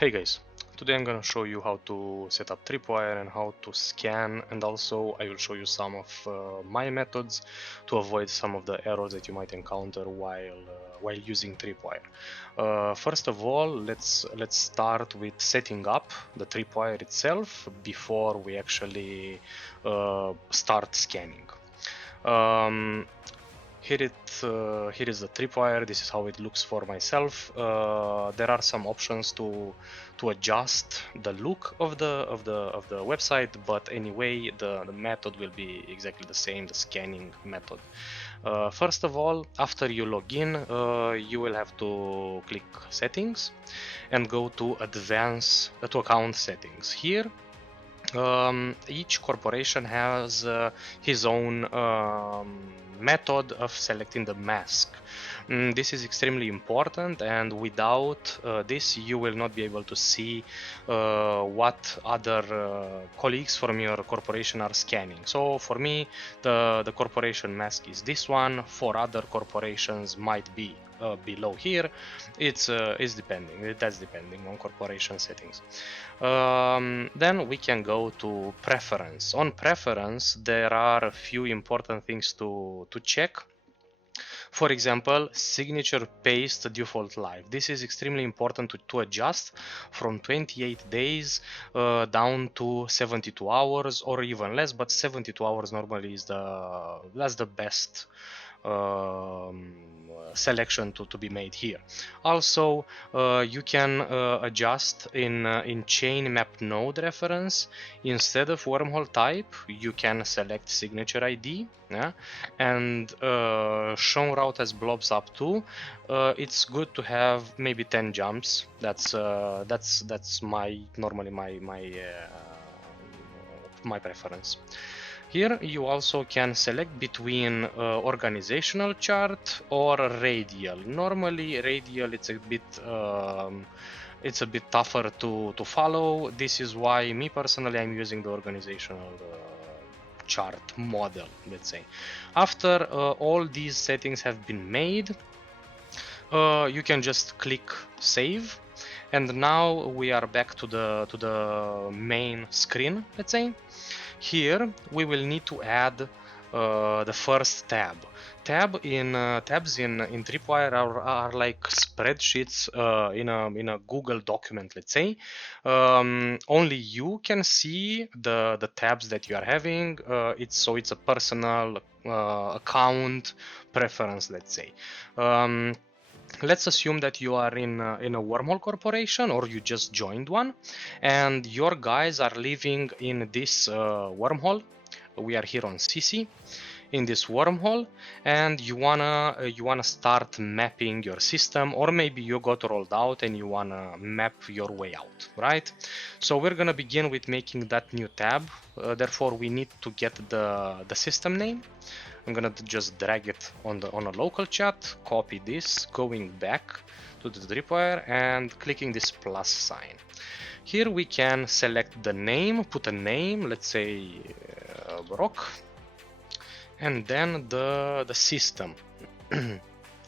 Hey guys, today I'm gonna show you how to set up Tripwire and how to scan, and also I will show you some of my methods to avoid some of the errors that you might encounter while using Tripwire. First of all, let's start with setting up the Tripwire itself before we actually start scanning. Here is the tripwire. This is how it looks for myself. There are some options to adjust the look of the website, but anyway, the method will be exactly the same, the scanning method. First of all, after you log in, you will have to click settings and go to account settings. Here each corporation has his own method of selecting the mask. This is extremely important, and without this you will not be able to see what other colleagues from your corporation are scanning. So for me, the corporation mask is this one. For other corporations might be below here. It's depending. That's depending on corporation settings. Then we can go to preference. On preference, there are a few important things to check. For example, signature paste default live. This is extremely important to adjust from 28 days down to 72 hours or even less, but 72 hours normally is that's the best selection to be made here. Also, you can adjust in chain map node reference. Instead of wormhole type, you can select signature ID, yeah? And shown route as blobs up to. It's good to have maybe 10 jumps. That's normally my preference. Here you also can select between organizational chart or radial. Normally radial it's a bit tougher to follow. This is why me personally I'm using the organizational chart model, let's say. After all these settings have been made, you can just click save, and now we are back to the main screen, let's say. Here we will need to add the first tab. Tabs in Tripwire are like spreadsheets in a Google document, let's say. Only you can see the tabs that you are having. It's a personal account preference, let's say. Let's assume that you are in a wormhole corporation, or you just joined one, and your guys are living in this wormhole. We are here on CC in this wormhole, and you wanna start mapping your system, or maybe you got rolled out and you wanna map your way out, right? So we're gonna begin with making that new tab. Therefore, we need to get the system name. I'm gonna just drag it on a local chat, copy this, going back to the Tripwire and clicking this plus sign. Here we can select the name, put a name, let's say Rock, and then the system.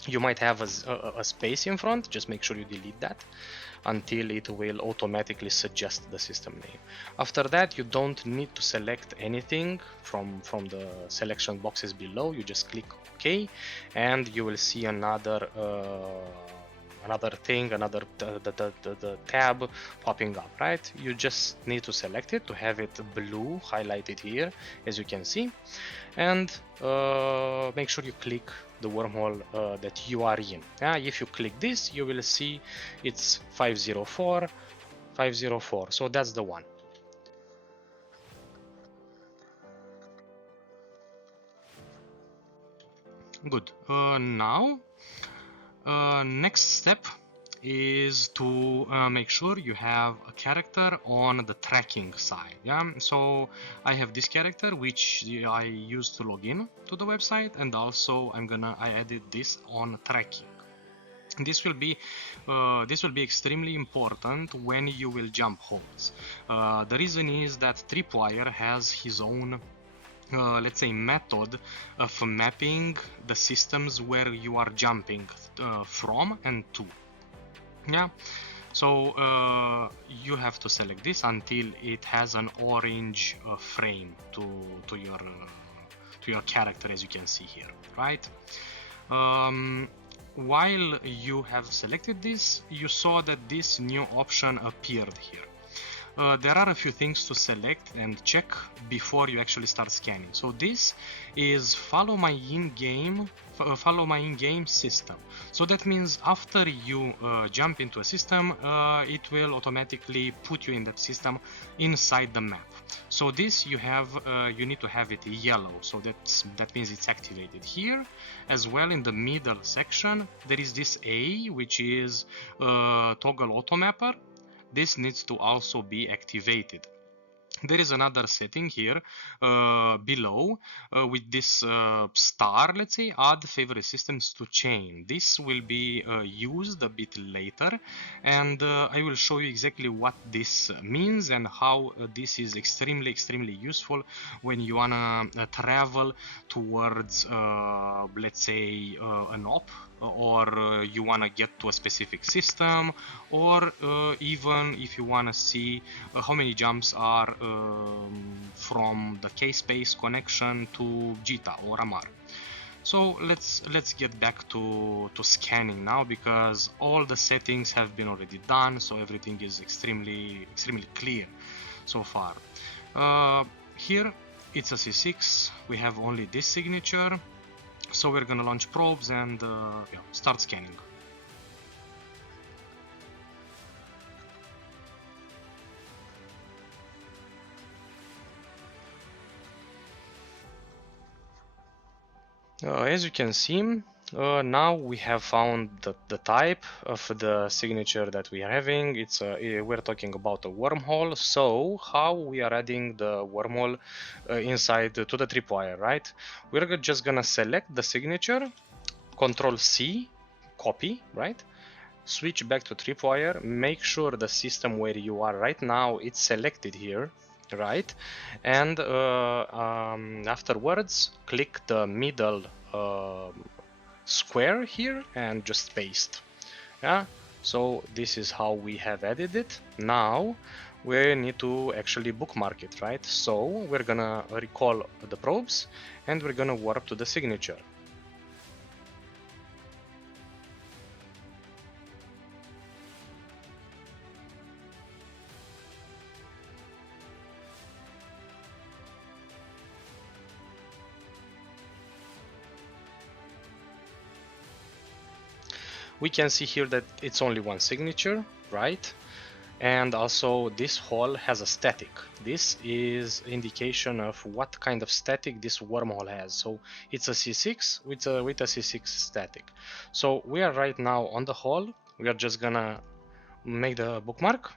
You might have a space in front, just make sure you delete that until it will automatically suggest the system name. After that, you don't need to select anything from the selection boxes below. You just click OK, and you will see another thing, the tab popping up, right? You just need to select it to have it blue highlighted here, as you can see, and make sure you click the wormhole that you are in. If you click this, you will see it's 504, so that's the one. Good. Now next step is to make sure you have a character on the tracking side. So I have this character which I used to log in to the website, and also I added this on tracking. This will be extremely important when you will jump holds. The reason is that Tripwire has his own let's say method of mapping the systems where you are jumping from and to. So you have to select this until it has an orange frame to your character, as you can see here, right? While you have selected this, you saw that this new option appeared here. There are a few things to select and check before you actually start scanning. So this is follow my in-game system. So that means after you jump into a system, it will automatically put you in that system inside the map. So this you need to have it yellow. So that means it's activated here. As well, in the middle section there is this A, which is toggle auto mapper. This needs to also be activated. There is another setting here below with this star, let's say, add favorite systems to chain. This will be used a bit later, and I will show you exactly what this means and how this is extremely useful when you wanna travel towards let's say an op, or you wanna get to a specific system, or even if you wanna see how many jumps are from the K-space connection to Jita or Amar. So let's get back to scanning now, because all the settings have been already done, so everything is extremely clear so far. Here it's a C6, we have only this signature, so we're gonna launch probes and yeah, start scanning. As you can see, now we have found the type of the signature that we are having. We're talking about a wormhole. So how we are adding the wormhole inside to the tripwire, right? We're just gonna select the signature, Control C, copy, right? Switch back to tripwire, make sure the system where you are right now it's selected here, right? And afterwards click the middle square here and just paste. Yeah, so this is how we have added it. Now we need to actually bookmark it, right? So we're gonna recall the probes and we're gonna warp to the signature. We can see here that it's only one signature, right? And also this hole has a static. This is indication of what kind of static this wormhole has. So it's a C6 with a C6 static. So we are right now on the hole. We are just gonna make the bookmark.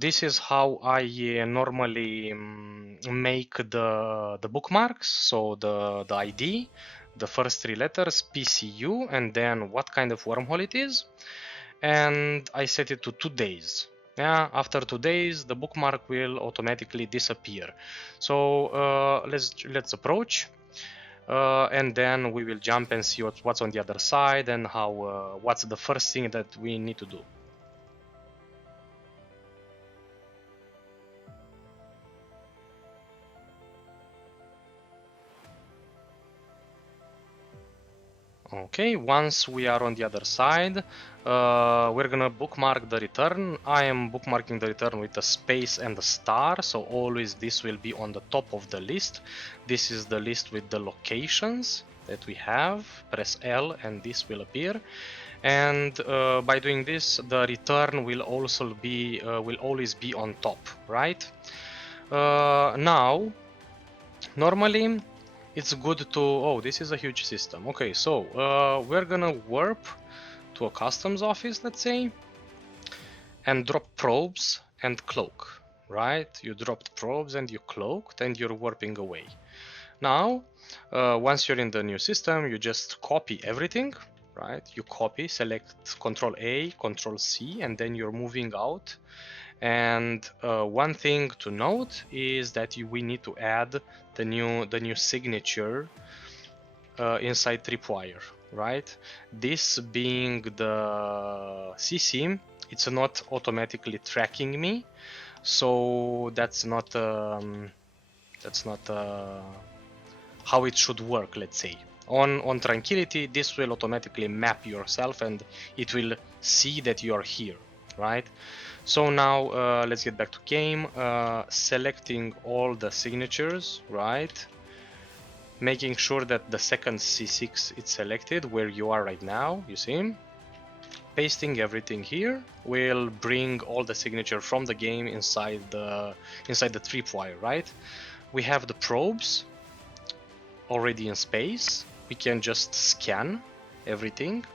This is how I normally make the bookmarks. So the ID, the first three letters, PCU, and then what kind of wormhole it is. And I set it to 2 days. Yeah, after 2 days, the bookmark will automatically disappear. So let's approach, and then we will jump and see what's on the other side and how what's the first thing that we need to do. Okay, once we are on the other side, we're gonna bookmark the return. I am bookmarking the return with a space and a star, so always this will be on the top of the list. This is the list with the locations that we have. Press L and this will appear. And by doing this, the return will also be will always be on top, right? Now, normally it's good to, oh, this is a huge system. Okay, so we're gonna warp to a customs office, let's say, and drop probes and cloak, right? You dropped probes and you cloaked and you're warping away. Now, once you're in the new system, you just copy everything, right? You copy, select Control A, Control C, and then you're moving out. And one thing to note is that we need to add the new signature inside Tripwire, right? This being the CC, it's not automatically tracking me, so that's not how it should work, let's say. On Tranquility, this will automatically map yourself and it will see that you're here, right? So now let's get back to game, selecting all the signatures, right? Making sure that the second C6 is selected where you are right now, you see? Pasting everything here will bring all the signature from the game inside the tripwire, right? We have the probes already in space. We can just scan everything.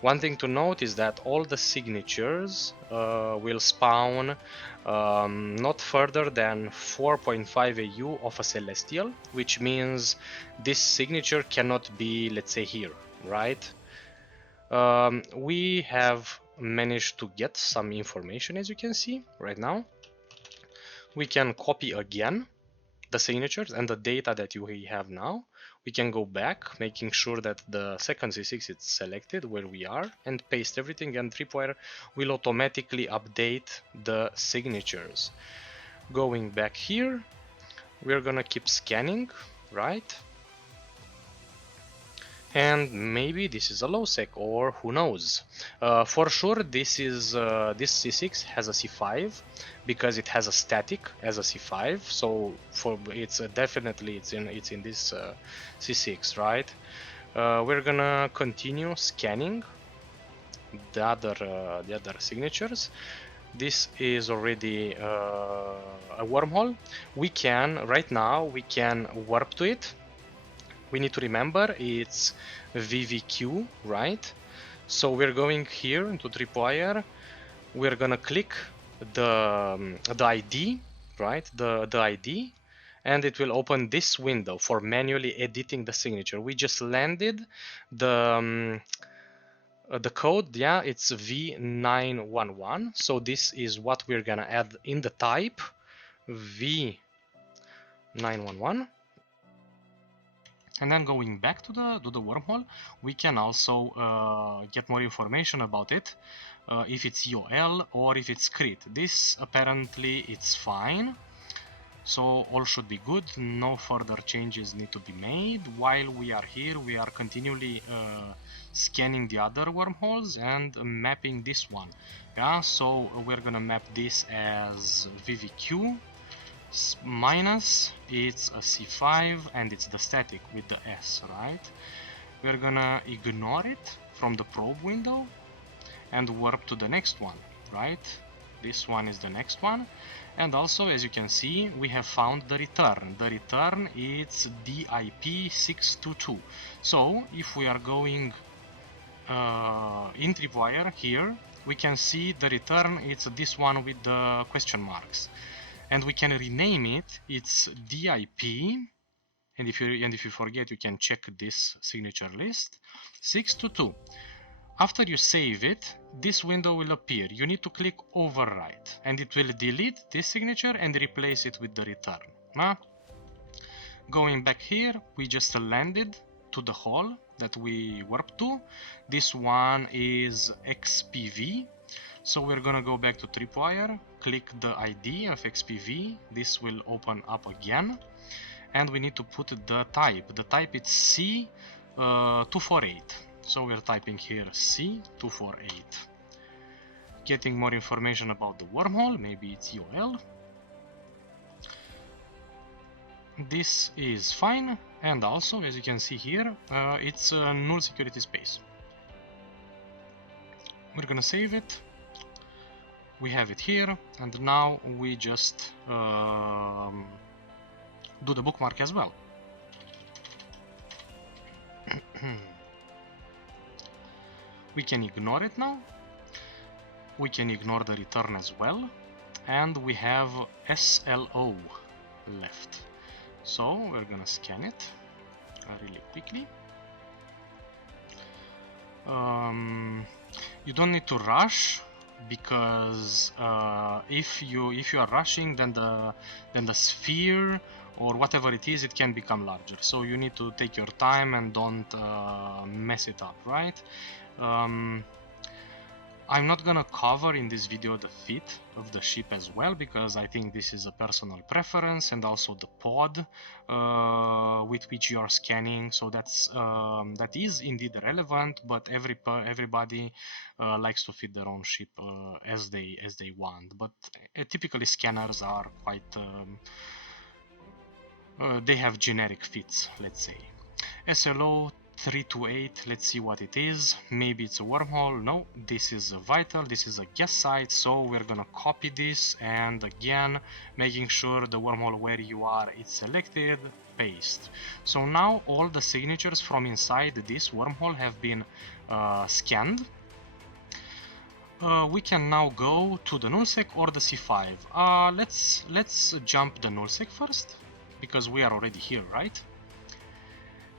One thing to note is that all the signatures will spawn not further than 4.5 AU of a celestial, which means this signature cannot be, let's say, here, right? We have managed to get some information, as you can see right now. We can copy again the signatures and the data that we have now. We can go back, making sure that the second C6 is selected where we are, and paste everything, and Tripwire will automatically update the signatures. Going back here, we're gonna keep scanning, right? And maybe this is a low sec, or who knows. For sure this is this C6 has a C5 because it has a static as a C5, so for it's definitely it's in this C6, right? We're gonna continue scanning the other signatures. This is already a wormhole. We can right now warp to it. We need to remember it's VVQ, right? So we're going here into Tripwire. We're gonna click the ID, right? The ID, and it will open this window for manually editing the signature. We just landed the code, yeah, it's V911. So this is what we're gonna add in the type V911. And then going back to the wormhole, we can also get more information about it, if it's EOL or if it's crit. This apparently it's fine, so all should be good. No further changes need to be made. While we are here, we are continually scanning the other wormholes and mapping this one. Yeah, so we're gonna map this as VVQ. Minus, it's a C5 and it's the static with the S, right? We're gonna ignore it from the probe window and warp to the next one, right? This one is the next one. And also, as you can see, we have found the return. The return is DIP622. So if we are going in Tripwire here, we can see the return, it's this one with the question marks. And we can rename it, it's DIP, and if you forget, you can check this signature list, 622. After you save it, this window will appear. You need to click overwrite, and it will delete this signature and replace it with the return. Going back here, we just landed to the hole that we warped to. This one is XPV. So we're gonna go back to Tripwire, click the ID of XPV, this will open up again, and we need to put the type. The type is C248. So we're typing here C248. Getting more information about the wormhole, maybe it's UL. This is fine, and also, as you can see here, it's a null security space. We're gonna save it. We have it here, and now we just do the bookmark as well. We can ignore it now. We can ignore the return as well, and we have SLO left. So we're gonna scan it really quickly. You don't need to rush, because if you are rushing, then the sphere or whatever it is, it can become larger. So you need to take your time and don't mess it up, right? I'm not gonna cover in this video the fit of the ship as well, because I think this is a personal preference, and also the pod with which you are scanning. So that is indeed relevant, but everybody likes to fit their own ship as they want. But typically scanners are quite they have generic fits, let's say. SLO 328, let's see what it is. Maybe it's a wormhole. No, this is a vital, this is a guest site, so we're gonna copy this, and again making sure the wormhole where you are is selected, paste. So now all the signatures from inside this wormhole have been scanned. We can now go to the nullsec or the C5. Let's jump the nullsec first, because we are already here, right?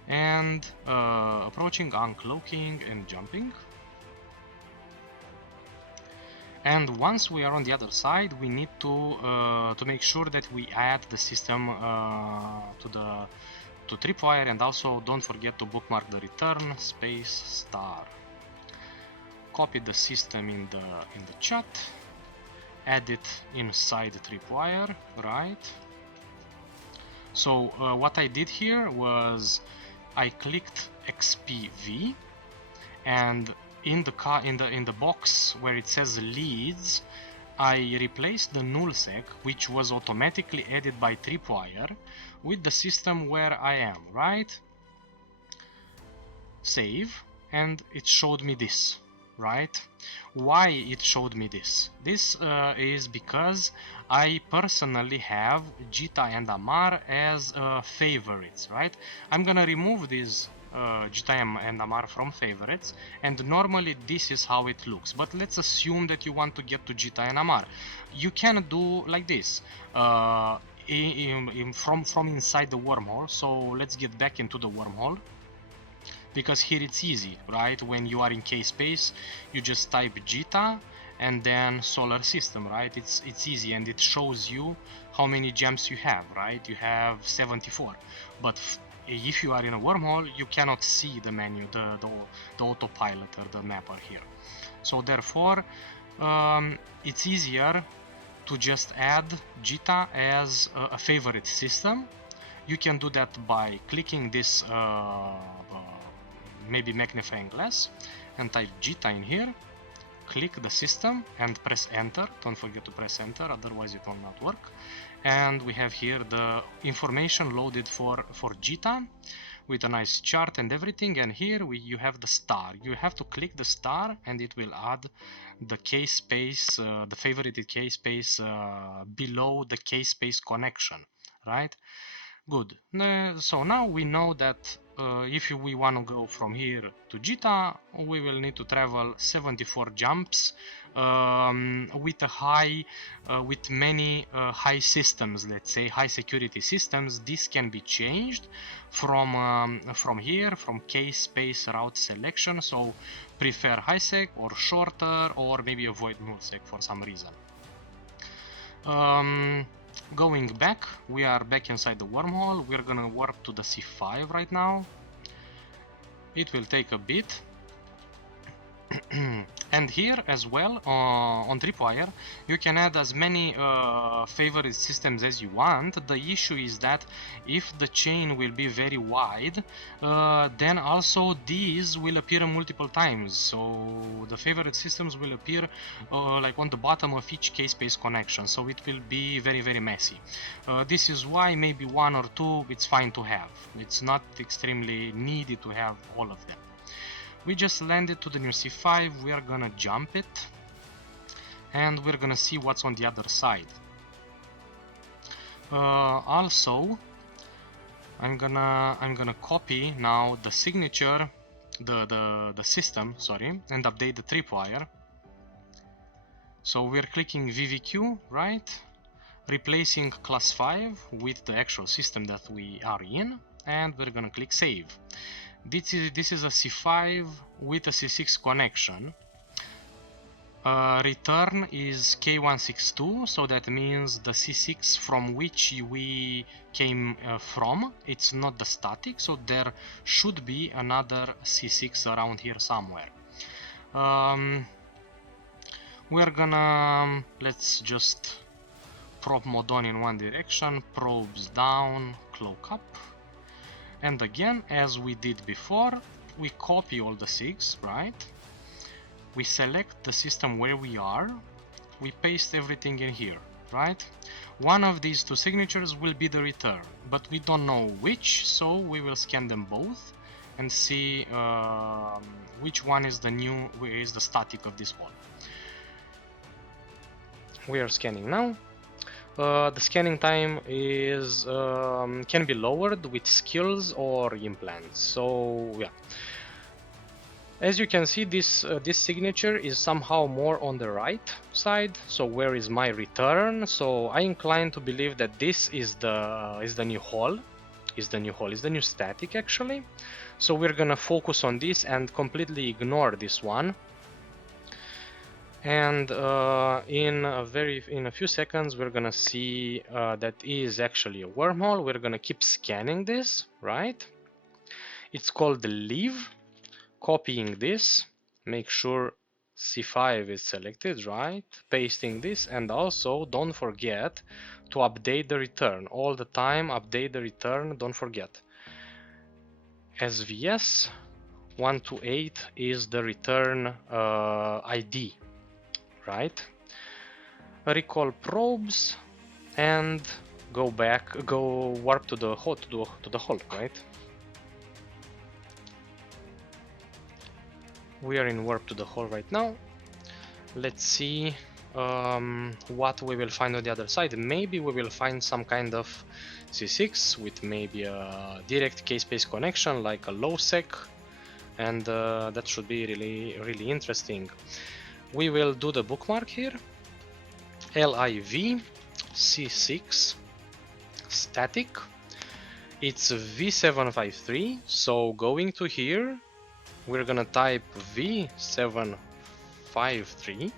And approaching, uncloaking, and jumping. And once we are on the other side, we need to make sure that we add the system to Tripwire, and also don't forget to bookmark the return space star. Copy the system in the chat, add it inside Tripwire, right? So what I did here was I clicked XPV, and in the box where it says leads, I replaced the nullsec, which was automatically added by Tripwire, with the system where I am, right? Save, and it showed me this, right? Why it showed me this? This is because I personally have Jita and Amar as favorites, right? I'm gonna remove these Jita and Amar from favorites, and normally this is how it looks. But let's assume that you want to get to Jita and Amar. You can do like this from inside the wormhole. So let's get back into the wormhole, because here it's easy, right? When you are in K-space, you just type Jita and then solar system, right? It's easy, and it shows you how many jumps you have, right? You have 74. But if you are in a wormhole, you cannot see the menu, the autopilot or the mapper here. So therefore, it's easier to just add Jita as a favorite system. You can do that by clicking this maybe magnifying glass and type Jita in here, click the system and press enter. Don't forget to press enter, otherwise it will not work. And we have here the information loaded for Jita with a nice chart and everything. And here you have the star. You have to click the star and it will add the K-space, the favorited K-space below the K-space connection, right? Good. So now we know that if we want to go from here to Jita, we will need to travel 74 jumps with many high systems, let's say high security systems. This can be changed from here, from K-space route selection. So prefer high sec or shorter, or maybe avoid nullsec for some reason. Going back, we are back inside the wormhole. We're gonna warp to the C5 right now. It will take a bit. And here as well, on Tripwire, you can add as many favorite systems as you want. The issue is that if the chain will be very wide, then also these will appear multiple times. So the favorite systems will appear like on the bottom of each K-space connection. So it will be very, very messy. This is why maybe one or two it's fine to have. It's not extremely needed to have all of them. We just landed to the new C5, we are gonna jump it, and we're gonna see what's on the other side. Also, I'm gonna copy now the signature, the system, sorry, and update the Tripwire. So we're clicking VVQ, right? Replacing class 5 with the actual system that we are in, and we're gonna click save. This is a C5 with a C6 connection. Return is K162, so that means the C6 from which we came from. It's not the static, so there should be another C6 around here somewhere. We're gonna, let's just probe mode on in one direction, probes down, cloak up, and again, as we did before, we copy all the SIGs, right? We select the system where we are, we paste everything in here, right? One of these two signatures will be the return, but we don't know which, so we will scan them both and see which one is the static of this wall. We are scanning now. The scanning time is can be lowered with skills or implants. So yeah. As you can see, this signature is somehow more on the right side. So where is my return? So I incline to believe that this is the new hall, is the new static actually. So we're gonna focus on this and completely ignore this one. And in a few seconds, we're gonna see that is actually a wormhole. We're gonna keep scanning this, right? It's called the leave. Copying this, make sure C5 is selected, right? Pasting this, and also don't forget to update the return. All the time, update the return, don't forget. SVS 128 is the return ID, right? Recall probes and go warp to the hole, right? We are in warp to the hole right now. Let's see what we will find on the other side. Maybe we will find some kind of C6 with maybe a direct K-space connection like a low sec, and that should be really interesting. We will do the bookmark here. LIV C6 static. It's V753, so going to here, we're gonna type V753.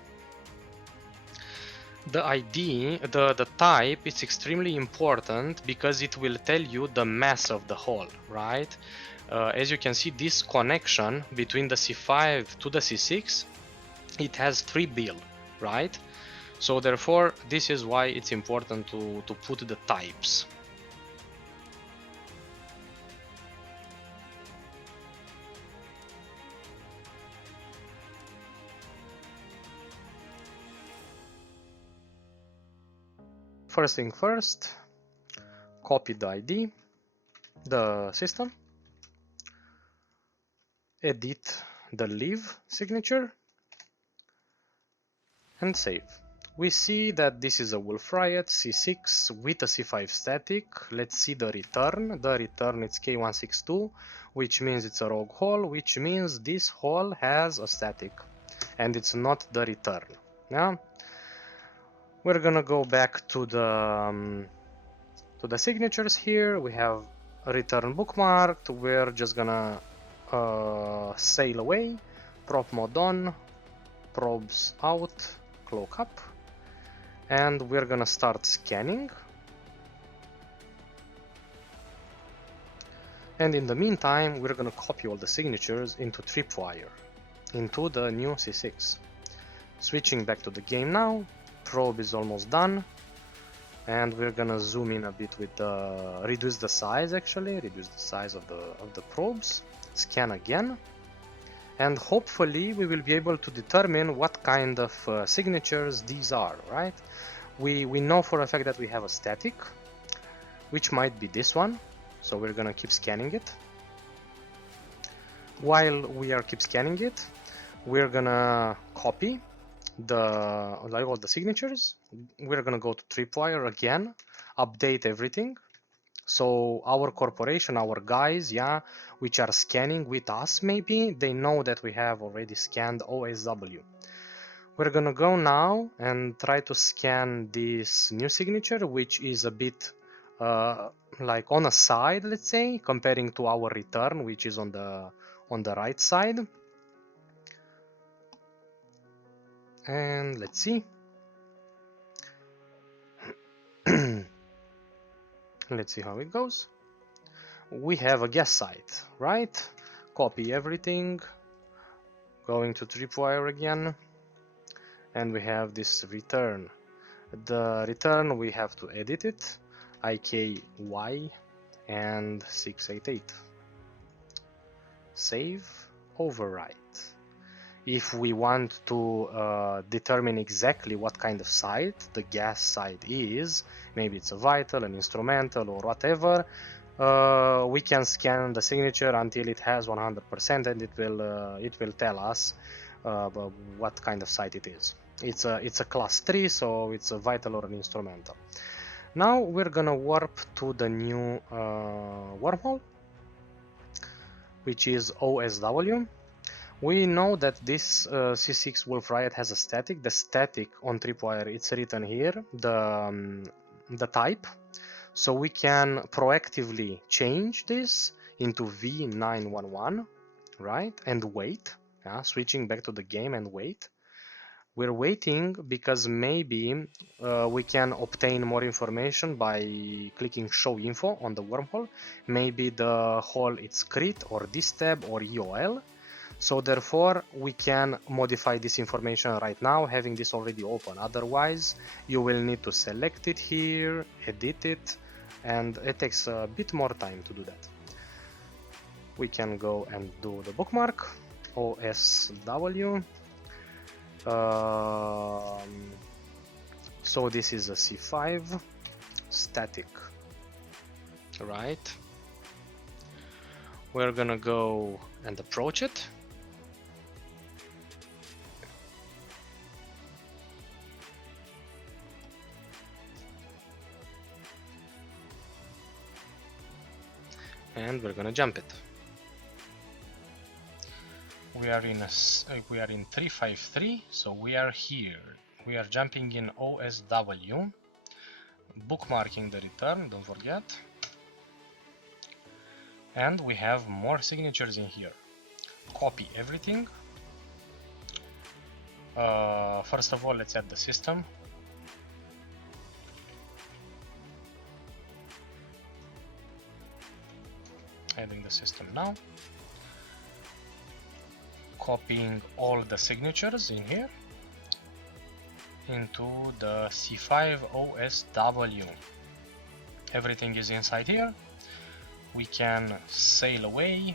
The ID, the type, is extremely important because it will tell you the mass of the hole, right? As you can see, this connection between the C5 to the C6, it has 3 bil, right? So therefore, this is why it's important to put the types. First thing first, copy the ID, the system, edit the leave signature, and save. We see that this is a Wolf Riot C6 with a C5 static. Let's see the return. The return is K162, which means it's a rogue hole, which means this hole has a static, and it's not the return. Yeah. We're gonna go back to the signatures here. We have a return bookmarked. We're just gonna sail away, prop mode on, probes out, cloak up, and we're gonna start scanning. And in the meantime, we're gonna copy all the signatures into Tripwire, into the new C6. Switching back to the game now. Probe is almost done, and we're gonna zoom in a bit with reduce the size of the probes, scan again, and hopefully we will be able to determine what kind of signatures these are, right? We know for a fact that we have a static, which might be this one, so we're gonna keep scanning it. While we are keep scanning it, we're gonna copy all the signatures. We're gonna go to Tripwire again, update everything. So our corporation, our guys, yeah, which are scanning with us, maybe they know that we have already scanned OSW. We're gonna go now and try to scan this new signature, which is a bit like on a side, let's say, comparing to our return, which is on the right side. And let's see. Let's see how it goes. We have a guess site, right? Copy everything, going to Tripwire again, and we have this return. The return, we have to edit it, IKY and 688. Save, overwrite. If we want to determine exactly what kind of site the gas site is, maybe it's a vital, an instrumental, or whatever, we can scan the signature until it has 100%, and it will tell us what kind of site it is. It's a class 3, so it's a vital or an instrumental. Now we're gonna warp to the new wormhole, which is OSW. We know that this C6 Wolf Riot has a static. The static on Tripwire, it's written here, the type. So we can proactively change this into V911, right? And wait, switching back to the game and wait. We're waiting because maybe we can obtain more information by clicking show info on the wormhole. Maybe the hole it's crit or distab or EOL. So therefore we can modify this information right now, having this already open. Otherwise you will need to select it here, edit it, and it takes a bit more time to do that. We can go and do the bookmark, OSW. So this is a C5 static, right? We're gonna go and approach it. And we're gonna jump it. We are in 353, so we are here. We are jumping in OSW, bookmarking the return, don't forget. And we have more signatures in here. Copy everything. First of all, let's add the system. Adding the system now. Copying all the signatures in here into the C5 OSW. Everything is inside here. We can sail away,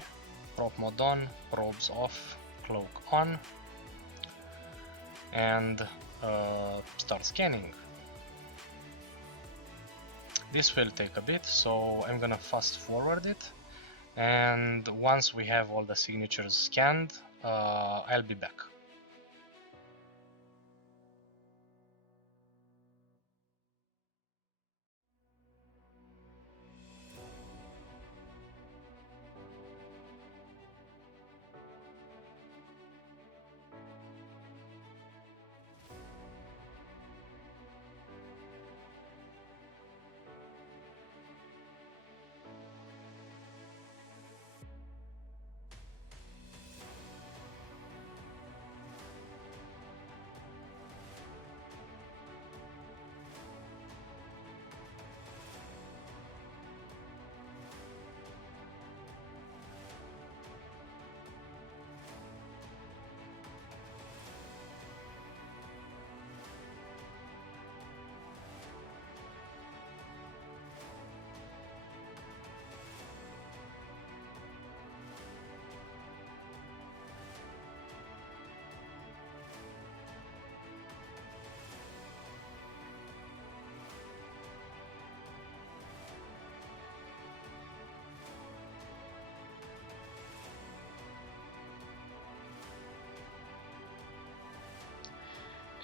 prop mode on, probes off, cloak on, and start scanning. This will take a bit, so I'm gonna fast forward it, and once we have all the signatures scanned, I'll be back.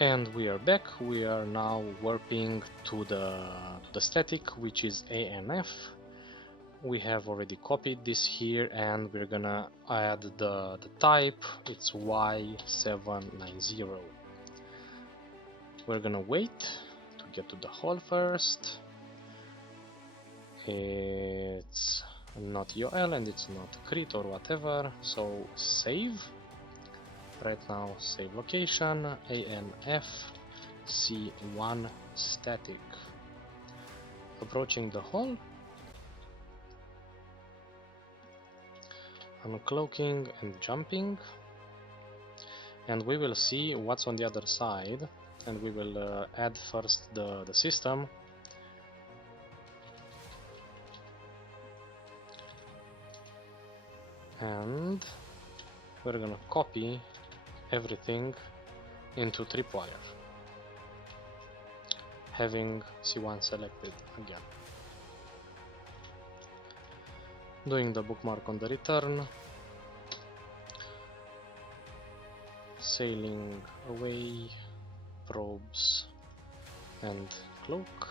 And we are back. We are now warping to the static, which is ANF. We have already copied this here, and we're gonna add the type. It's Y790. We're gonna wait to get to the hole first. it's not UL and it's not crit or whatever, so save. Right now save location ANF C1 static. Approaching the hole, uncloaking and jumping, and we will see what's on the other side, and we will add first the system. And we're gonna copy everything into Tripwire, having C1 selected again. Doing the bookmark on the return, sailing away, probes and cloak.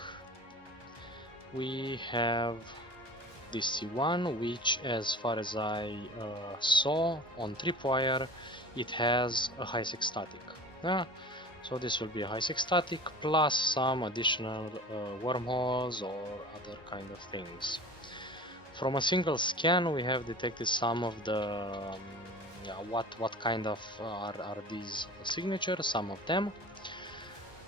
We have this C1, which, as far as I saw on Tripwire, it has a high-sec static. So this will be a high-sec static plus some additional wormholes or other kind of things. From a single scan, we have detected some of the what kind of are these signatures. Some of them.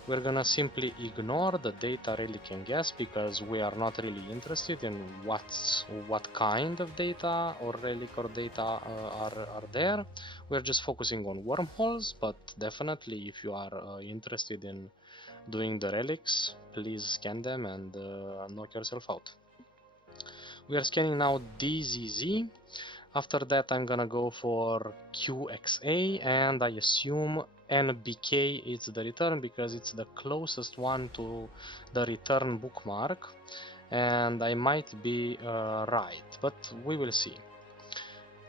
We're gonna simply ignore the data relic and gas because we are not really interested in what kind of data or relic or data are there. We're just focusing on wormholes, but definitely if you are interested in doing the relics, please scan them and knock yourself out. We are scanning now DZZ. After that I'm gonna go for QXA, and I assume NBK is the return because it's the closest one to the return bookmark, and I might be right, but we will see.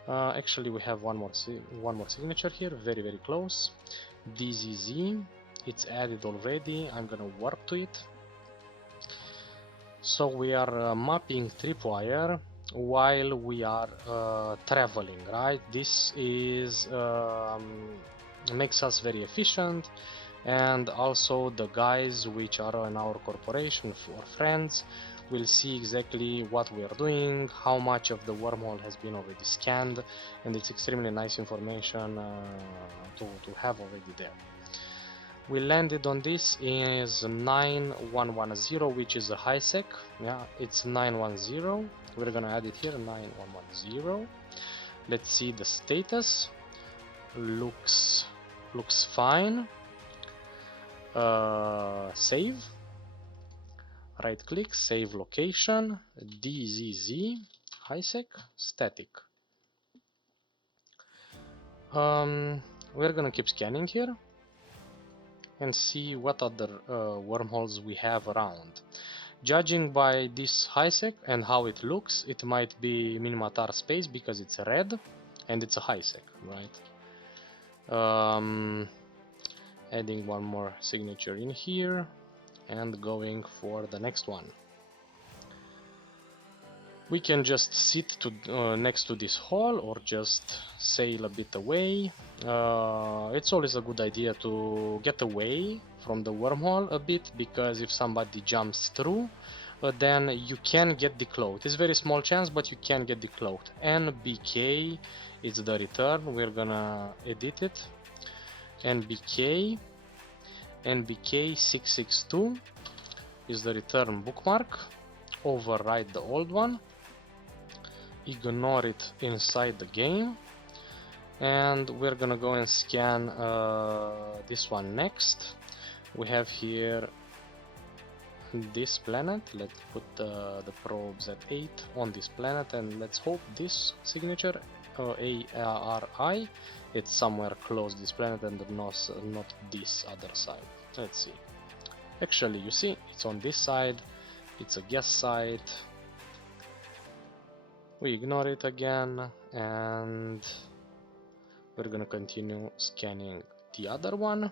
Actually we have one more signature here, very close. DZZ, it's added already. I'm gonna warp to it. So we are mapping Tripwire while we are traveling, right? This is makes us very efficient, and also the guys which are in our corporation or friends will see exactly what we are doing, how much of the wormhole has been already scanned, and it's extremely nice information to have already there. We landed on this is 9110, which is a high sec. Yeah, it's 910. We're gonna add it here, 9110. Let's see the status. Looks fine. Save. Right click, save location, DZZ, high sec, static. We're gonna keep scanning here and see what other wormholes we have around. Judging by this high sec and how it looks, it might be Minimatar space because it's red and it's a high sec, right? Adding one more signature in here and going for the next one. We can just sit next to this hole or just sail a bit away. It's always a good idea to get away from the wormhole a bit, because if somebody jumps through, then you can get decloaked. It's very small chance, but you can get decloaked. NBK is the return. We're gonna edit it. NBK 662 is the return bookmark. Override the old one. Ignore it inside the game, and we're gonna go and scan this one next. We have here this planet. Let's put the probes at 8 on this planet, and let's hope this signature ARI, it's somewhere close to this planet and not this other side. Let's see. Actually, you see, it's on this side. It's a guess site. We ignore it again, and we're gonna continue scanning the other one.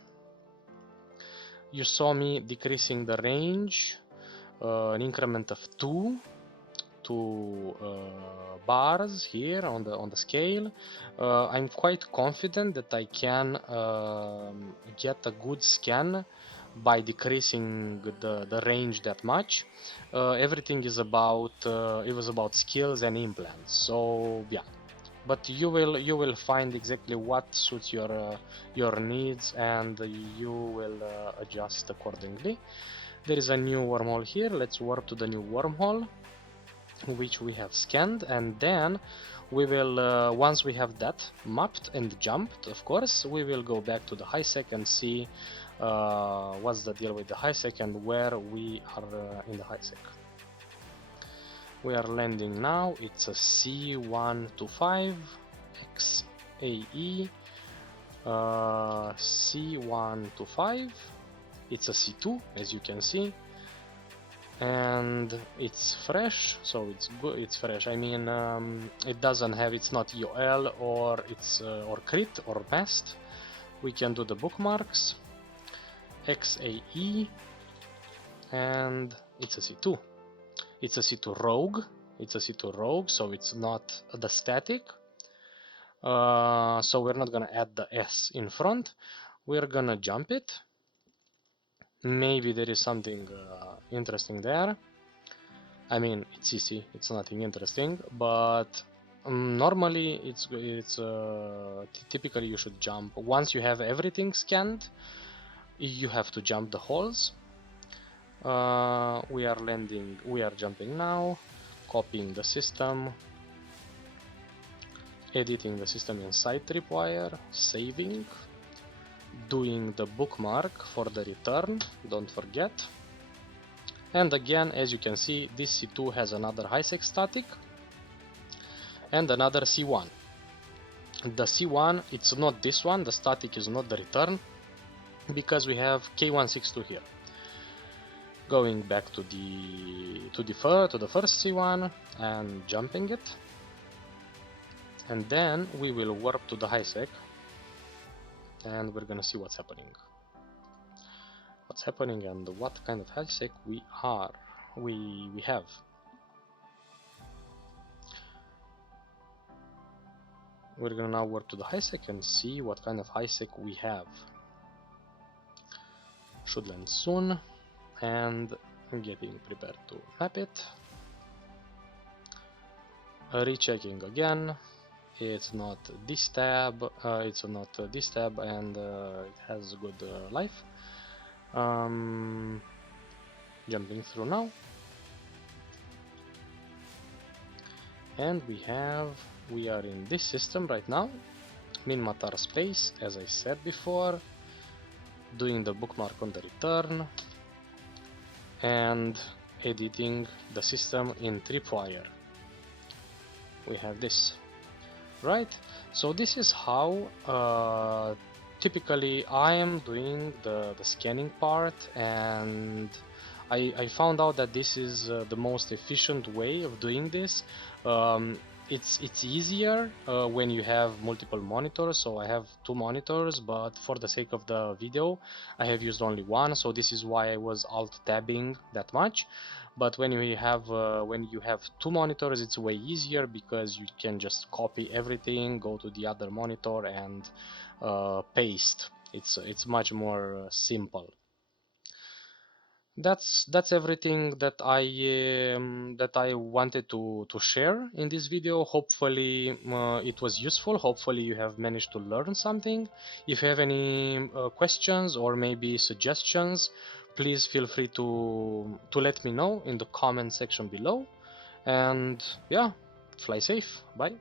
You saw me decreasing the range, an increment of 2 bars here on the scale. I'm quite confident that I can get a good scan by decreasing the range that much. Everything is about it was about skills and implants. So yeah, but you will find exactly what suits your needs, and you will adjust accordingly. There is a new wormhole here. Let's warp to the new wormhole, which we have scanned, and then we will once we have that mapped and jumped, of course, we will go back to the high sec and see what's the deal with the high sec and where we are in the high sec. We are landing now. It's a C125 XAE C125. It's a C2, as you can see, and it's fresh, so it's good. It's fresh. I mean, it doesn't have. It's not EOL or it's or crit or best. We can do the bookmarks. XAE, and it's a C2. It's a C2 Rogue. It's a C2 Rogue, so it's not the static. So we're not gonna add the S in front. We're gonna jump it. Maybe there is something interesting there. I mean, it's easy. It's nothing interesting, but normally it's typically you should jump once you have everything scanned. You have to jump the holes. We are landing. We are jumping now. Copying the system. Editing the system inside Tripwire. Saving. Doing the bookmark for the return, don't forget. And again, as you can see, this C2 has another high sec static and another C1. The C1, it's not this one, the static is not the return, because we have K162 here. Going back to the first C1 and jumping it, and then we will warp to the high sec. And we're gonna see what's happening and what kind of high sec we have. We're gonna now warp to the high sec and see what kind of high sec we have. Should land soon, and I'm getting prepared to map it. Rechecking again. It's not this tab, and it has good life. Jumping through now, and we are in this system right now, Minmatar space, as I said before, doing the bookmark on the return and editing the system in Tripwire. We have this. Right, so this is how typically I am doing the scanning part, and I found out that this is the most efficient way of doing this. It's easier when you have multiple monitors, so I have 2 monitors, but for the sake of the video I have used only one, so this is why I was alt tabbing that much. But when you have 2 monitors, it's way easier, because you can just copy everything, go to the other monitor and paste. It's much more simple. That's everything that I wanted to share in this video. Hopefully it was useful. Hopefully you have managed to learn something. If you have any questions or maybe suggestions, please feel free to let me know in the comment section below. And yeah, fly safe. Bye.